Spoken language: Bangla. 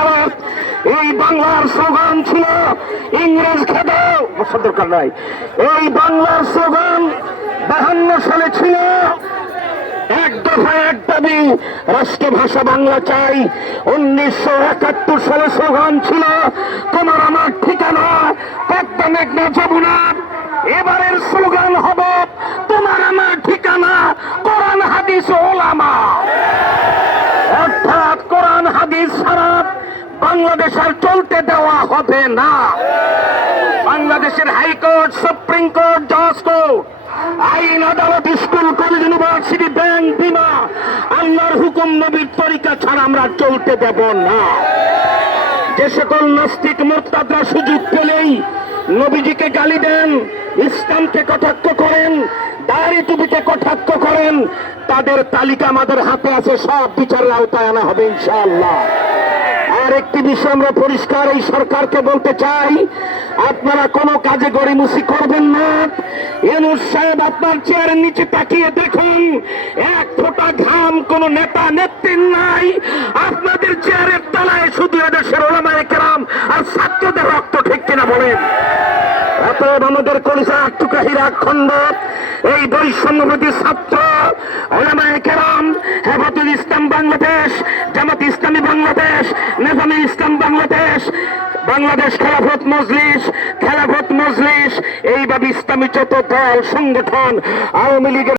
সালে এই বাংলার স্লোগান ছিল ইংরেজ খেদো দরকার নাই। এই বাংলার স্লোগান 52 সালে ছিল এক দফা এক দাবি, রাষ্ট্রভাষা বাংলা চাই। 1971 সালে স্লোগান ছিল তোমার আমার ঠিকানা পদ্মা মেঘনা যমুনা। এবারের স্লোগান হবে তোমার আমার ঠিকানা কোরআন হাদিস ওলামা। অর্থাৎ কোরআন হাদিস ছাড়া বাংলাদেশ আর চলতে দেওয়া হবে না। বাংলাদেশের হাইকোর্ট, সুপ্রিম কোর্ট, জজ কোর্ট, আইন আদালত, স্কুল কলেজ, ইউনিভার্সিটি, ব্যাংক, বিমা আল্লাহর হুকুম নবীর তরিকা ছাড়া আমরা চলতে দেব না। যে সকল নাস্তিক মুরতাদরা সুযোগ পেলেই নবীজিকে গালি দেন, ইসলামকে কটাক্ষ করেন, দাড়ি টুপিকে কটাক্ষ করেন, তাদের তালিকা আমাদের হাতে আছে, সব বিচারের আওতায় আনা হবে ইনশাআল্লাহ। আর একটি বিষয় আমরা পরিষ্কার এই সরকারকে বলতে চাই, আপনারা কোনো কাজে গড়িমসি করবেন না। ইউনূস সাহেব আপনার চেয়ারের নিচে তাকিয়ে দেখুন, এক ফোঁটা ঘাম কোন নেতা নেত্রীর নাই। আপনাদের চেয়ারের তলায় শুধু এদেশের ওলামায়ে কেরাম আর ছাত্রদের রক্ত, ঠিক কিনা বলেন? অতএব আমাদের কলিজা আটটুকা হীরা খন্ড এই বৈষম্যবাদী ছাত্র ওলামায়ে কেরাম, হেফাজতুল ইসলাম বাংলাদেশ, জামাত ইসলামী বাংলাদেশ, নেজামে ইসলাম বাংলাদেশ, বাংলাদেশ খেলাফত মজলিস, এইভাবে ইসলামী যত দল সংগঠন, আওয়ামী লীগের